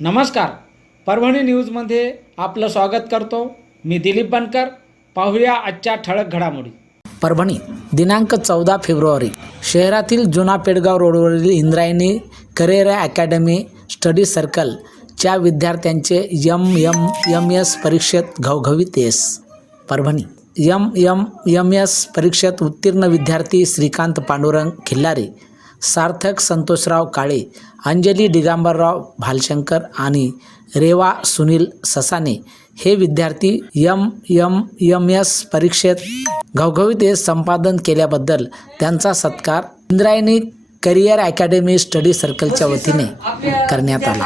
नमस्कार. परभणी न्यूजमध्ये आपलं स्वागत करतो. मी दिलीप बनकर. पाहूया आजच्या ठळक घडामोडी. परभणी दिनांक चौदा फेब्रुवारी शहरातील जुना पेडगाव रोडवरील इंद्रायणी करिअर अकॅडमी स्टडी सर्कलच्या विद्यार्थ्यांचे यम यम यम एस परीक्षेत घवघवीत yes Parbhani M M M S परीक्षेत उत्तीर्ण विद्यार्थी श्रीकांत पांडुरंग खिल्लारी सार्थक संतोषराव काळे अंजली दिगांबरराव भालशंकर आणि रेवा सुनील ससाने हे विद्यार्थी यम यम यम एस परीक्षेत घवघवीत हे संपादन केल्याबद्दल त्यांचा सत्कार इंद्रायणी करिअर अकॅडमी स्टडी सर्कलच्या वतीने करण्यात आला.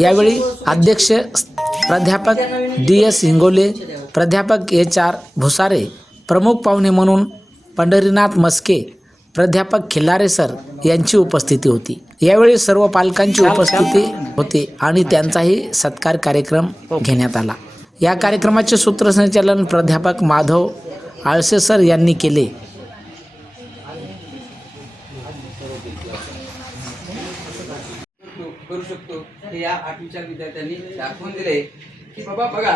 यावेळी अध्यक्ष प्राध्यापक डी एस हिंगोले प्राध्यापक एच आर भुसारे प्रमुख पाहुणे म्हणून पंढरीनाथ मस्के प्राध्यापक खिल्लारे सर यांची उपस्थिती होती. यावेळी सर्व पालकांची उपस्थिती होती आणि त्यांचाही सत्कार कार्यक्रम घेण्यात आला. या कार्यक्रमाचे सूत्रसंचालन प्राध्यापक माधव आळसे सर यांनी केले. करू शकतो. हे या आठवीच्या विद्यार्थ्यांनी दाखवून दिले. की बाबा बघा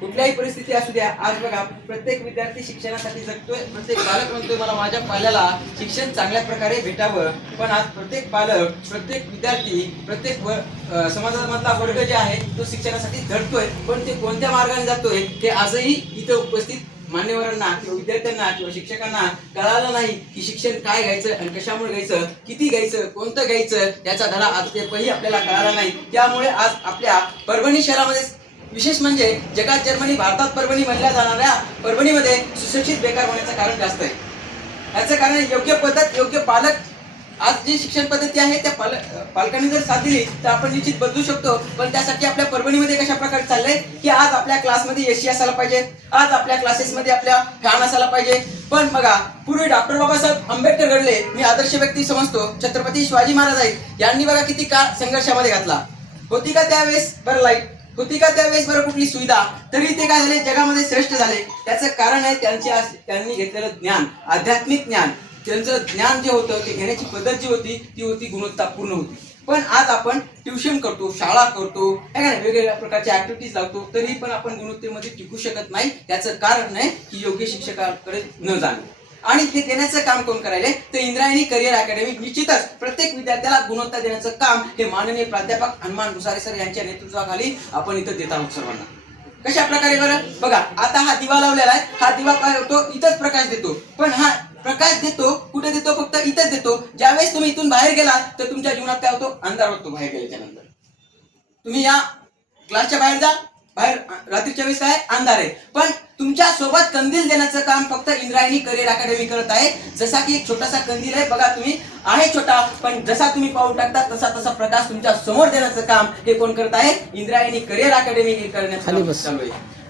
कुठल्याही परिस्थिती असू द्या आज बघा प्रत्येक विद्यार्थी शिक्षणासाठी जगतोय प्रत्येक पालक म्हणतोय मला माझ्या पाल्याला शिक्षण चांगल्या प्रकारे भेटावं. पण आज प्रत्येक पालक प्रत्येक विद्यार्थी प्रत्येक वर समाजामधला वर्ग जे आहे तो शिक्षणासाठी झडतोय पण ते कोणत्या मार्गाने जातोय हे आजही इथं उपस्थित मान्यवरांना किंवा विद्यार्थ्यांना किंवा शिक्षकांना कळालं नाही की शिक्षण काय घ्यायचं आणि कशामुळे घ्यायचं किती घ्यायचं कोणतं घ्यायचं याचा धडा पहिली आपल्याला कळाला नाही. त्यामुळे आज आपल्या परभणी शहरामध्ये विशेष म्हणजे जगात जर्मनी भारतात परभणी म्हणल्या जाणाऱ्या परभणीमध्ये सुशिक्षित बेकार होण्याचं कारण जास्त आहे. याचं कारण योग्य पद्धत योग्य पालक. आज जी शिक्षण पद्धती आहे त्या पाल पालकांनी जर साथ दिली तर आपण निश्चित बदलू शकतो. पण त्यासाठी आपल्या परभणीमध्ये कशा प्रकारे चाललंय की आज आपल्या क्लासमध्ये एसी असायला पाहिजे. आज आपल्या क्लासेसमध्ये आपल्या फॅन असायला पाहिजे. पण बघा पूर्वी डॉक्टर बाबासाहेब आंबेडकर घडले. मी आदर्श व्यक्ती समजतो. छत्रपती शिवाजी महाराज आहेत. यांनी बघा किती काळ संघर्षामध्ये घातला. होती का त्यावेळेस? बरं लाइट होती का त्यावेळेस बरं कुठली सुविधा? तरी ते काय झाले? जगामध्ये श्रेष्ठ झाले. त्याचं कारण आहे त्यांचे त्यांनी घेतलेलं ज्ञान आध्यात्मिक ज्ञान. त्यांचं ज्ञान जे होतं ते घेण्याची पद्धत जी होती ती होती गुणवत्तापूर्ण होती. पण आज आपण ट्युशन करतो शाळा करतो वेगवेगळ्या प्रकारच्या ऍक्टिव्हिटीज लावतो तरी पण आपण गुणवत्तेमध्ये टिकू शकत नाही. त्याचं कारण नाही की योग्य शिक्षकाकडे न जाणं. आणि ते देण्याचं काम कोण करायले? तर इंद्रायणी करिअर अकॅडमी निश्चितच प्रत्येक विद्यार्थ्याला गुणवत्ता देण्याचं काम हे माननीय प्राध्यापक हनुमान भुसारे सर यांच्या नेतृत्वाखाली आपण इथं देत आहोत सर्वांना. कशा प्रकारे बरं? बघा आता हा दिवा लावलेला आहे. हा दिवा काय होतो? इथंच प्रकाश देतो. पण हा प्रकाश देतो कुठे देतो? फक्त इथंच देतो. ज्यावेळेस तुम्ही इथून बाहेर गेला तर तुमच्या जीवनात काय होतो? अंधार होतो बाहेर गेल्याच्यानंतर. तुम्ही या क्लासच्या बाहेर जा. बाहेर रात्रीच्या वेळेस काय? अंधार आहे. पण तुमच्यासोबत कंदील देण्याचं काम फक्त इंद्रायणी करिअर अकॅडमी करत आहे. जसा की एक छोटासा कंदील आहे बघा तुम्ही. आहे छोटा पण जसा तुम्ही पाऊल टाकता तसा तसा प्रकाश तुमच्यासमोर देण्याचं काम हे कोण करत आहे? इंद्रायणी करिअर अकॅडमी हे करण्याचं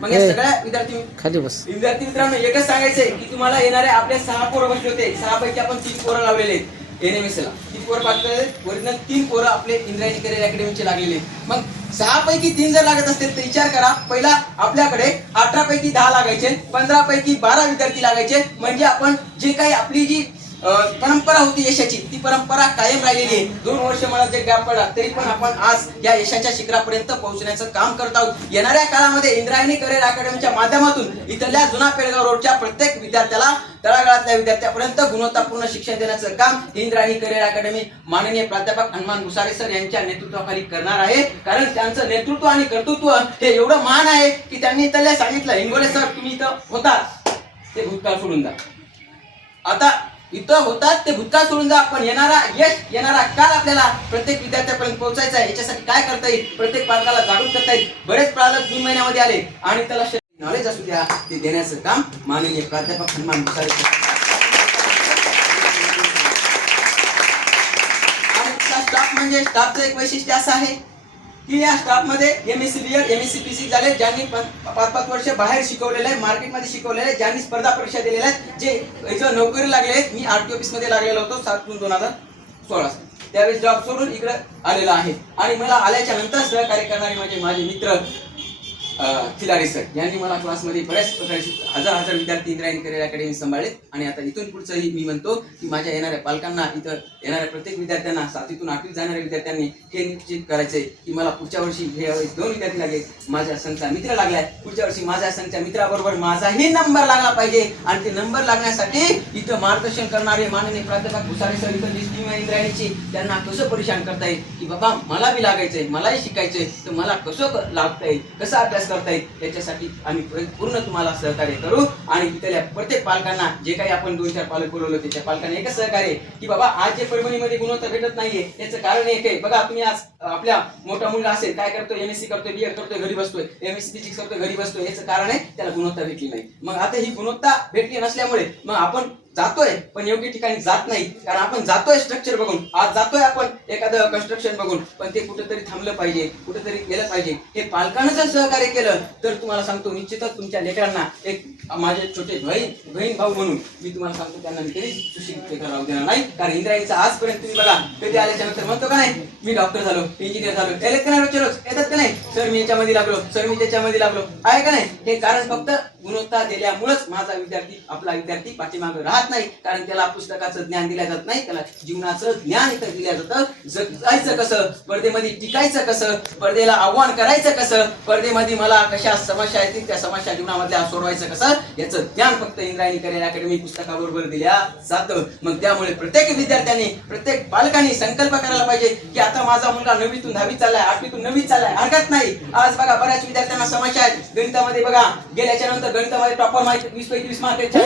मग या. सगळ्या विद्यार्थी खाली बस. विद्यार्थी मित्रांनो एकच सांगायचंय की तुम्हाला येणारे आपले सहा पोरं बसले होते. सहा पैकी आपण तीन पोरं लावलेले आहेत. एनएमएस ला. किती पोरं पाठवले ओरिजिनल तीन पोरं आपले इंद्रायणी करिअर अकॅडमीचे लागलेले मग सहा पैकी तीन जर लागत असतील तर विचार करा. पहिला आपल्याकडे अठरा पैकी दहा लागायचे पंधरा पैकी बारा विद्यार्थी लागायचे. म्हणजे आपण जे काही आपली जी परंपरा होती यशाची. ती परंपरा कायम राहिलेली आहे. दोन वर्ष मला जे गॅप पडला तरी पण आपण आज या यशाच्या शिखरापर्यंत पोहोचण्याचं काम करत आहोत. येणाऱ्या काळामध्ये इंद्रायणी करिअर अकॅडमीच्या माध्यमातून इथल्या जुना पेडगाव रोडच्या प्रत्येक विद्यार्थ्याला तळागाळातल्या विद्यार्थ्यापर्यंत गुणवत्तापूर्ण शिक्षण देण्याचं काम इंद्रायणी करिअर अकॅडमी माननीय प्राध्यापक हनुमान भुसारे सर यांच्या नेतृत्वाखाली करणार आहे. कारण त्यांचं नेतृत्व आणि कर्तृत्व हे एवढं मान आहे की त्यांनी इथल्या सांगितलं हिंगोले सर तुम्ही इथं होता. ते भूतकाळ सोडून जा आता इथं होतात ते भूतकाळ सोडून जा पण येणारा यश येणारा काळ आपल्याला प्रत्येक विद्यार्थ्यापर्यंत पोहोचायचा आहे. याच्यासाठी काय करता येईल? प्रत्येक पालकाला जागरूक करता येईल. बरेच पालक जून महिन्यामध्ये आले आणि त्याला नॉलेज असू द्या ते देण्याचं काम माननीय प्राध्यापक हनुमान मुसारे आणि स्टाफ म्हणजे स्टाफचं एक वैशिष्ट्य असं आहे. की या स्टाफमध्ये M S C B Ed M S C P C झाले ज्यांनी पाच पाच वर्ष बाहेर शिकवलेलं आहे मार्केटमध्ये शिकवलेलं आहे ज्यांनी स्पर्धा परीक्षा दिलेल्या आहेत जे इथं नोकरी लागले आहेत. मी आर टी ऑफिसमध्ये लागलेलो होतो सात जून दोन हजार सोळा त्यावेळेस जॉब सोडून इकडे आलेला आहे. आणि मला आल्याच्यानंतर सहकार्य करणारे माझे माझे मित्र खिलारे सर यांनी मला क्लासमध्ये बऱ्याच प्रकारचे हजार हजार विद्यार्थी इंद्रायणी करिअर अकॅडमी सांभाळले आणि आता इथून पुढचंही मी म्हणतो की माझ्या येणाऱ्या पालकांना इथं येणाऱ्या प्रत्येक विद्यार्थ्यांना सातवीतून आठवीत जाणाऱ्या विद्यार्थ्यांनी हे निश्चित करायचंय की मला पुढच्या वर्षी हे यावेळेस दोन विद्यार्थी लागले माझ्या संघचा मित्र लागलाय. पुढच्या वर्षी माझ्या संघच्या मित्राबरोबर माझाही नंबर लागला पाहिजे आणि ते नंबर लागण्यासाठी इथं मार्गदर्शन करणारे माननीय प्राध्यापक भुसारे सर इथं लिस्ट टीम आहे इंद्रायणीची त्यांना कसं परेशान करता येईल? की बाबा मला बी लागायचंय मलाही शिकायचंय तर मला कसं लागता येईल? कसं अभ्यास अभ्यास करता येईल याच्यासाठी आम्ही पूर्ण- तुम्हाला सहकार्य करू. आणि इथल्या प्रत्येक पालकांना जे काही आपण दोन चार पालक बोलवलं त्याच्या पालकांना एकच सहकार्य की बाबा आज जे परभणीमध्ये गुणवत्ता भेटत नाहीये त्याचं कारण एक आहे. बघा तुम्ही आज आपल्या मोठा मुलगा असेल काय करतो एमएससी करतोय बीएड करतोय घरी बसतोय. एमएससी फिजिक्स करतोय घरी बसतोय. याचं कारण आहे त्याला गुणवत्ता भेटली नाही. मग आता ही गुणवत्ता भेटली नसल्यामुळे मग आपण जातोय पण योग्य ठिकाणी जात नाही. कारण आपण जातोय स्ट्रक्चर बघून. आज जातोय आपण एखादं कन्स्ट्रक्शन बघून. पण ते कुठेतरी थांबलं पाहिजे कुठेतरी गेलं पाहिजे. हे पालकानं जर सहकार्य केलं तर तुम्हाला सांगतो निश्चितच तुमच्या लेकरांना एक माझे छोटे बहीण बहीण भाऊ म्हणून मी तुम्हाला सांगतो त्यांना मी कधीच सुशिक्षित राहू देणार नाही. कारण इंद्रायणीचा आजपर्यंत तुम्ही बघा कधी आल्याच्यानंतर म्हणतो का नाही मी डॉक्टर झालो इंजिनियर झालो यायला का नाही? सर मी याच्यामध्ये लागलो. सर मी त्याच्यामध्ये लागलो. आहे का नाही? हे कारण फक्त गुणवत्ता दिल्यामुळेच माझा विद्यार्थी आपला विद्यार्थी पाठीमागे राहत नाही. कारण त्याला पुस्तकाचं ज्ञान दिलं जात नाही त्याला जीवनाचं ज्ञान इथं दिल्या जातं. जगायचं कसं? स्पर्धेमध्ये टिकायचं कसं? स्पर्धेला आव्हान करायचं कसं? स्पर्धेमध्ये मला कशा समस्या येतील त्या समस्या जीवनामधल्या सोडवायचं कसं? याचं ज्ञान फक्त इंद्रायणी करिअर अकॅडमी पुस्तकाबरोबर दिल्या जातं. मग त्यामुळे प्रत्येक विद्यार्थ्यांनी प्रत्येक पालकांनी संकल्प करायला पाहिजे की आता माझा मुलगा नववीतून दहावी चाललाय आठवीतून नववीत चाललाय. हरकत नाही. आज बघा बऱ्याच विद्यार्थ्यांना समस्या आहेत. गणितामध्ये बघा गेल्याच्यानंतर गणितामध्ये टॉपर माहिती वीस पैकी वीस मार्क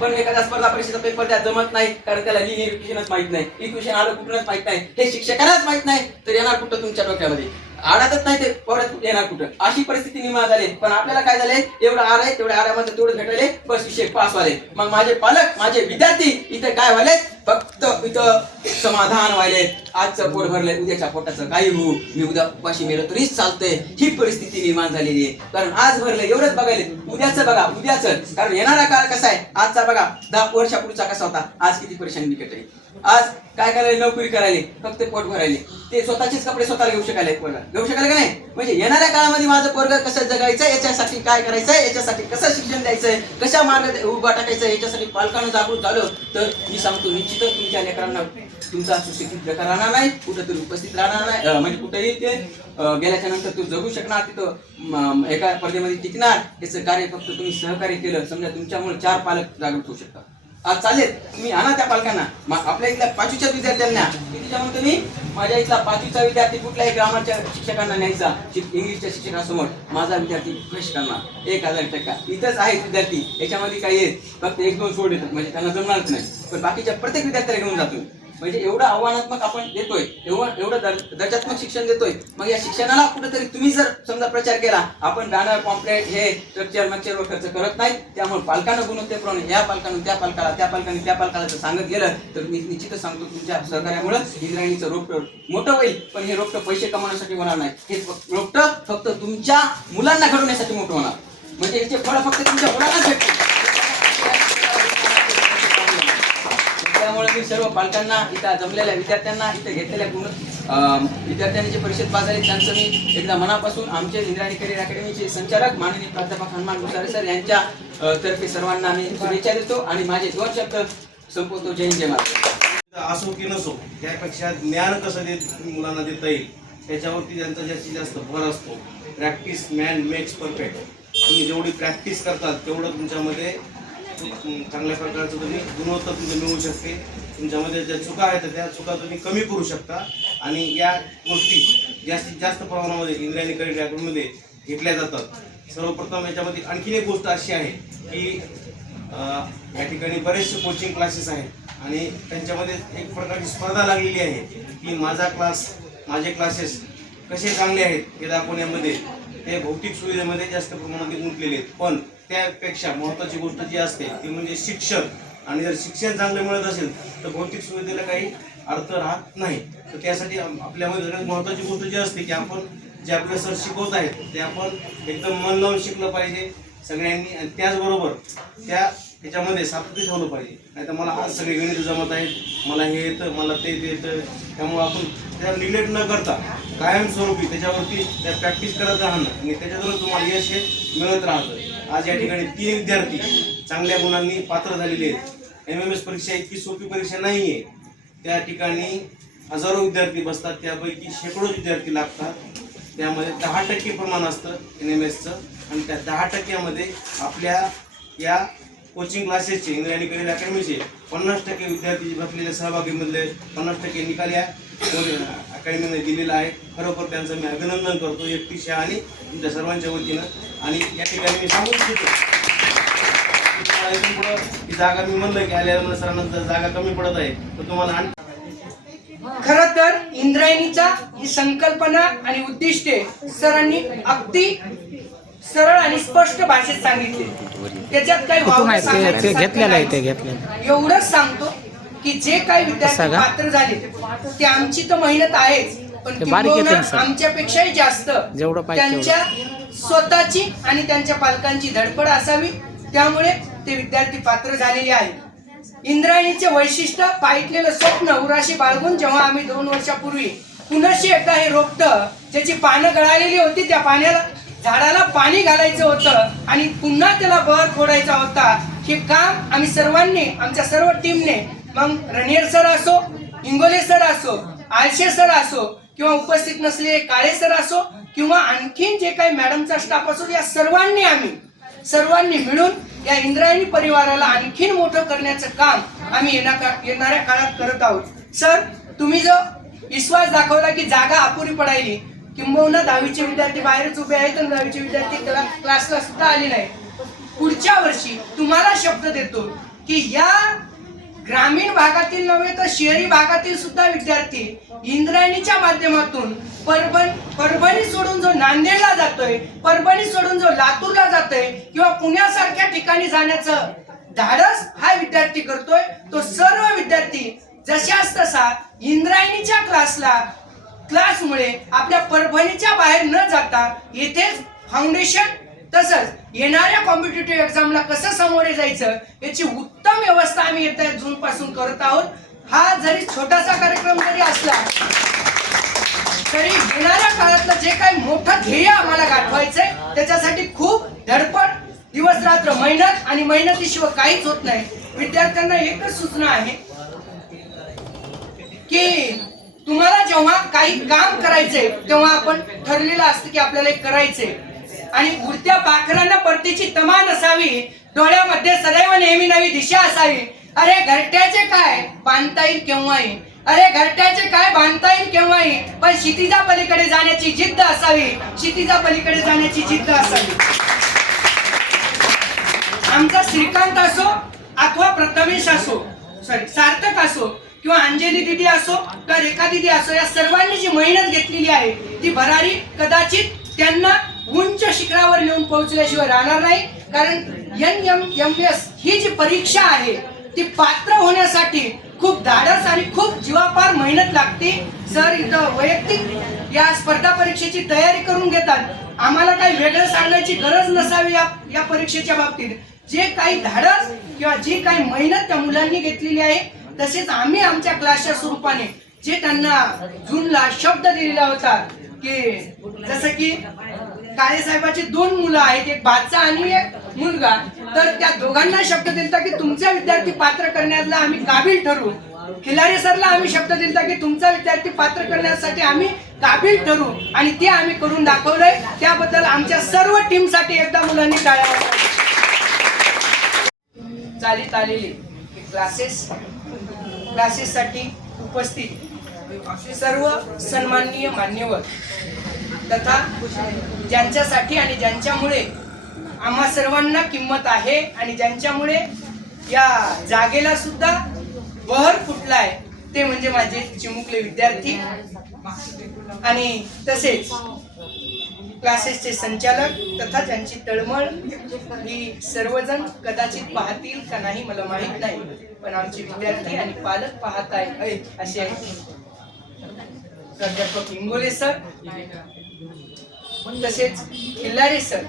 पण एखादा स्पर्धा परीक्षेचा पेपर द्या जमत नाही कारण त्याला लिहिणे इक्वेशनच माहीत नाही. इक्वेशन आलं कुठूनच माहीत नाही. हे शिक्षकालाच माहीत नाही. तर येणार कुठं तुमच्या डोक्यामध्ये? आडातच नाही ते परत येणार कुठं. अशी परिस्थिती निर्माण झाली. पण आपल्याला काय झाले? एवढं आर आहे तेवढ्या आरामध्ये तेवढं भेटले. बस विषय पास व्हाले मग माझे पालक माझे विद्यार्थी इथे काय व्हायले? फक्त इथं समाधान व्हायले. आजचं पोट भरलंय उद्याच्या पोटाचं काही होऊ. मी उद्या उपाशी मेलो तरीच चालतंय. ही परिस्थिती निर्माण झालेली आहे. कारण आज भरले एवढंच बघायले. उद्याचं बघा उद्याचं. कारण येणारा काळ कसा आहे? आजचा बघा दहा वर्षापूर्वीचा कसा होता? आज किती परेशानी निकट आहे? आज काय करायला नोकरी करायला? फक्त पोट भरायले. ते स्वतःचेच कपडे स्वतःला घेऊ शकायला पोरगा घेऊ शकायला का नाही? म्हणजे येणाऱ्या काळामध्ये माझं पोरग कसं जगायचं याच्यासाठी काय करायचंय याच्यासाठी कसं शिक्षण द्यायचंय कशा मार्ग उभा टाकायचं याच्यासाठी पालकांना जागृत झालं तर मी सांगतो निश्चितच तुमच्या लेकरांना तुमचा सुशिक्षित लेकर राहणार नाही कुठंतरी उपस्थित राहणार नाही म्हणजे कुठेही ते गेल्याच्यानंतर तू जगू शकणार तिथं एका स्पर्धेमध्ये टिकणार याचं कार्य फक्त तुम्ही सहकार्य केलं समजा तुमच्यामुळे चार पालक जागृत होऊ शकतात. चालेल. तुम्ही आणा त्या पालकांना. आपल्या इथल्या पाचवीच्या विद्यार्थ्यांना. कितीच्या म्हणतो मी माझ्या इथला पाचवीचा विद्यार्थी कुठल्याही ग्रामाच्या शिक्षकांना न्यायचा. इंग्लिशच्या शिक्षकासमोर माझा विद्यार्थी फ्रेश करणार. एक हजार टक्का. इथंच आहेत विद्यार्थी. याच्यामध्ये काही आहेत. फक्त एक दोन सोड येतात. म्हणजे त्यांना जमणारच नाही. पण बाकीच्या प्रत्येक विद्यार्थ्याला घेऊन जातो. म्हणजे एवढं आव्हानात्मक आपण देतोय एवढं एवढं दर्जात्मक शिक्षण देतोय. मग या शिक्षणाला कुठेतरी तुम्ही जर समजा प्रचार केला आपण बॅनर पॉम्पलेट हे स्ट्रक्चर मक्चर वर खर्च करत नाही त्यामुळे पालकांना गुणवत्तेप्रमाणे या पालकांना त्या पालकाला त्या पालकांनी त्या पालकाला जर सांगत गेलं तर मी निश्चितच सांगतो तुमच्या सहकार्यामुळे इंद्रायणीचं रोपटं मोठं होईल पण हे रोपटं पैसे कमवण्यासाठी होणार नाही. हे रोपटं फक्त तुमच्या मुलांना घडवण्यासाठी मोठं होणार. म्हणजे याचे फळ फक्त तुमच्या मुलांनाच भेटतील. त्यामुळे सर्व पालकांना इथं जमलेल्या विद्यार्थ्यांना इथं घेतलेल्या गुण विद्यार्थ्यांनी जे परिषद पास झाले त्यांचं मी एकदा मनापासून आमचे इंद्राणी करिअर अकॅडमीचे संचालक माननीय प्राध्यापक हनुमान गुसारे सर यांच्या तर्फे सर्वांना मी शुभेच्छा देतो आणि माझे दोन शब्द संपवतो. जय जय महाराज असो की नसो त्यापेक्षा ज्ञान कसं देत मुलांना देता येईल त्याच्यावरती त्यांचा जास्तीत जास्त भर असतो प्रॅक्टिस मॅन मेक्स परफेक्ट तुम्ही जेवढी प्रॅक्टिस करतात तेवढं तुमच्यामध्ये चांगल्या प्रकारचं तुम्ही गुणवत्ता तुम्ही मिळू शकते. तुमच्यामध्ये ज्या चुका आहेत त्या चुका तुम्ही कमी करू शकता. आणि या गोष्टी जास्तीत जास्त प्रमाणामध्ये इंद्रायणी करिअर अकॅडमीमध्ये घेतल्या जातात. सर्वप्रथम याच्यामध्ये आणखीन एक गोष्ट अशी आहे की या ठिकाणी बरेचसे कोचिंग क्लासेस आहेत. आणि त्यांच्यामध्ये एक प्रकारची स्पर्धा लागलेली आहे की माझा क्लास माझे क्लासेस कसे चांगले आहेत हे दाखवण्यामध्ये ते भौतिक सुविधेमध्ये जास्त प्रमाणात गुंतलेले आहेत. पण त्यापेक्षा महत्त्वाची गोष्ट जी असते ती म्हणजे शिक्षण. आणि जर शिक्षण चांगलं मिळत असेल तर भौतिक सुविधेला काही अर्थ राहत नाही. तर त्यासाठी आपल्यामध्ये सगळ्यात महत्त्वाची गोष्ट जी असते की आपण जे आपले सर शिकवत आहेत ते आपण एकदम मन लावून शिकलं पाहिजे. सगळ्यांनी आणि त्याचबरोबर त्या ह्याच्यामध्ये सातत्य ठेवलं पाहिजे. नाही तर मला आज सगळे गणित जमत आहेत मला हे येतं मला ते येतं त्यामुळं आपण त्याला निग्लेक्ट न करता कायमस्वरूपी त्याच्यावरती त्या प्रॅक्टिस करत राहणं. आणि त्याच्यातून तुम्हाला यश हे मिळत राहतं. आज या ठिकाणी तीन विद्यार्थी चांगल्या गुणांनी पात्र झालेले आहेत. एम एम एस परीक्षा इतकी सोपी परीक्षा नाही आहे त्या ठिकाणी हजारो विद्यार्थी बसतात. त्यापैकी शेकडो विद्यार्थी लागतात. त्यामध्ये दहा टक्के प्रमाण असतं एन एम एसचं आणि त्या दहा टक्क्यामध्ये आपल्या या कोचिंग क्लासेसचे इंद्रायणी करिअर अकॅडमीचे पन्नास टक्के विद्यार्थी बसलेले सहभागीमधले पन्नास टक्के निकाल या अकॅडमीने दिलेला आहे. खरोखर त्यांचं मी अभिनंदन करतो एकटी आणि तुमच्या सर्वांच्या वतीनं. आणि या ठिकाणी मी सांगू इच्छितो ही जागा मी म्हणलं की आल्यानंतर सरांना जर जागा कमी पडत आहे. तर तुम्हाला खर तर इंद्रायणीचा ही संकल्पना आणि उद्दिष्टे सरांनी अगदी सरळ आणि स्पष्ट भाषेत सांगितले. त्याच्यात काही घेतलेलं आहे ते नाही. घेतलेलं एवढंच सांगतो. की जे काही विद्यार्थी? पात्र झाले ते आमची तर मेहनत आहेच पण. आमच्यापेक्षाही जास्त त्यांच्या स्वतःची आणि त्यांच्या पालकांची धडपड असावी त्यामुळे ते विद्यार्थी पात्र झालेले आहेत इंद्रायणीचे वैशिष्ट्य पाहितलेलं स्वप्न उराशी बाळगून जेव्हा आम्ही दोन वर्षापूर्वी पुनश्च एकदा हे रोपटं ज्याची पानं गळालेली होती त्या पाण्याला झाडाला पाणी घालायचं होतं आणि पुन्हा त्याला बहर फोडायचा होता हे काम आम्ही सर्वांनी आमच्या सर्व टीमने मग रणियर सर असो इंगोले सर असो आळशे सर असो किंवा उपस्थित नसलेले काळे सर असो किंवा आणखीन जे काही मॅडमचा स्टाफ असो या सर्वांनी आम्ही सर्वांनी मिळून या इंद्रायणी परिवाराला आणखीन मोठं करण्याचं काम आम्ही येणाऱ्या काळात करत आहोत. सर तुम्ही जो विश्वास दाखवला की जागा अपुरी पडायली किंबहुना दहावीचे विद्यार्थी बाहेरच उभे आहेत आणि दहावीचे विद्यार्थी क्लासला सुद्धा आले नाही पुढच्या वर्षी तुम्हाला शब्द देतो की या ग्रामीण भागातील नव्हे तर शहरी भागातील सुद्धा विद्यार्थी इंद्रायणीच्या माध्यमातून परभण परभणी सोडून जो नांदेडला जातोय परभणी सोडून जो लातूरला जातोय किंवा पुण्यासारख्या ठिकाणी जाण्याचं धाडस हा विद्यार्थी करतोय. तो सर्व विद्यार्थी जशाच तसा इंद्रायणीच्या क्लासला क्लासमुळे आपल्या परभणीच्या बाहेर न जाता येथेच फाउंडेशन तसंच येणाऱ्या कॉम्पिटेटिव्ह एक्झामला कसं सामोरे जायचं याची उत्तम व्यवस्था आम्ही येत्या जून पासून करत आहोत. हा जरी छोटासा कार्यक्रम जरी असला तरी येणाऱ्या काळातलं जे काही मोठं ध्येय आम्हाला गाठवायचंय त्याच्यासाठी खूप धडपड दिवस रात्र मेहनत आणि मेहनतीशिवाय काहीच होत नाही. विद्यार्थ्यांना एकच सूचना आहे की तुम्हाला जेव्हा काही काम करायचंय तेव्हा आपण ठरलेलं असतं की आपल्याला हे करायचंय. आणि उडत्या पाखरांना परतीची तमा नसावी डोळ्यामध्ये सदैव नेहमी नवी दिशा असावी. अरे घरट्याचे काय बांधता येईल केव्हाही अरे घरट्याचे काय बांधता येईल केव्हाही पण क्षितिजा पलीकडे जाण्याची जिद्द असावी. क्षितिजा पलीकडे जाण्याची जिद्द असावी. आमचा श्रीकांत असो अथवा प्रथमेश असो सॉरी सार्थक असो किंवा अंजली दिदी असो किंवा रेखा दिदी असो या सर्वांनी जी मेहनत घेतलेली आहे ती भरारी कदाचित त्यांना उंच शिखरावर नेऊन पोहोचल्याशिवाय राहणार नाही. कारण एन एम एम एस ही जी परीक्षा आहे ती पात्र होण्यासाठी खूप धाडस आणि खूप जीवापार मेहनत लागते. सर इथं वैयक्तिक या स्पर्धा परीक्षेची तयारी करून घेतात. आम्हाला काही वेगळं सांगायची गरज नसावी या या परीक्षेच्या बाबतीत. जे काही धाडस किंवा जी काही मेहनत त्या मुलांनी घेतलेली आहे तसेच आम्ही आमच्या क्लासच्या स्वरूपाने जे त्यांना जूनला शब्द दिलेला होता की जसं की काळे साहेबाची दोन मुलं आहेत एक बाचा आणि एक मुलगा. तर त्या दोघांना शब्द दिलता की तुमचा विद्यार्थी पात्र करण्याला आम्ही काबिल ठरू. खिलारी सरला आम्ही शब्द दिलता की तुमचा विद्यार्थी पात्र करण्यासाठी आम्ही काबिल ठरू. आणि ते आम्ही करून दाखवलंय. त्याबद्दल आमच्या सर्व टीमसाठी एकदा मुलांनी टाळ्या चालीत आलेली क्लासेस क्लासेससाठी उपस्थित सर्व सन्माननीय मान्यवर. तथा ज्यांच्यासाठी आणि ज्यांच्यामुळे आम्हा सर्वांना किंमत आहे आणि ज्यांच्यामुळे या जागेला सुद्धा बहर फुटलाय ते म्हणजे माझे चिमुकले विद्यार्थी. आणि तसेच क्लासेसचे संचालक तथा त्यांची तळमळ ही सर्वजण कदाचित पाहतील का नाही मला माहीत नाही पण आमचे विद्यार्थी आणि पालक पाहत आहेत असे आहेत. प्राध्यापक इंगोले सर. तसेच खिल्लारे सर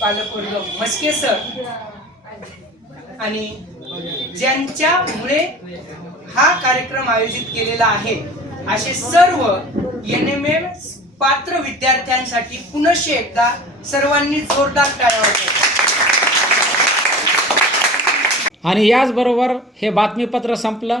पालकवर्ग मस्के सर आणि ज्यांच्यामुळे हा कार्यक्रम आयोजित केलेला आहे असे सर्व एन एम एम पात्र विद्यार्थ्यांसाठी पुनश्च एकदा सर्वांनी जोरदार टाळ्या आणि याचबरोबर हे बातमीपत्र संपलं.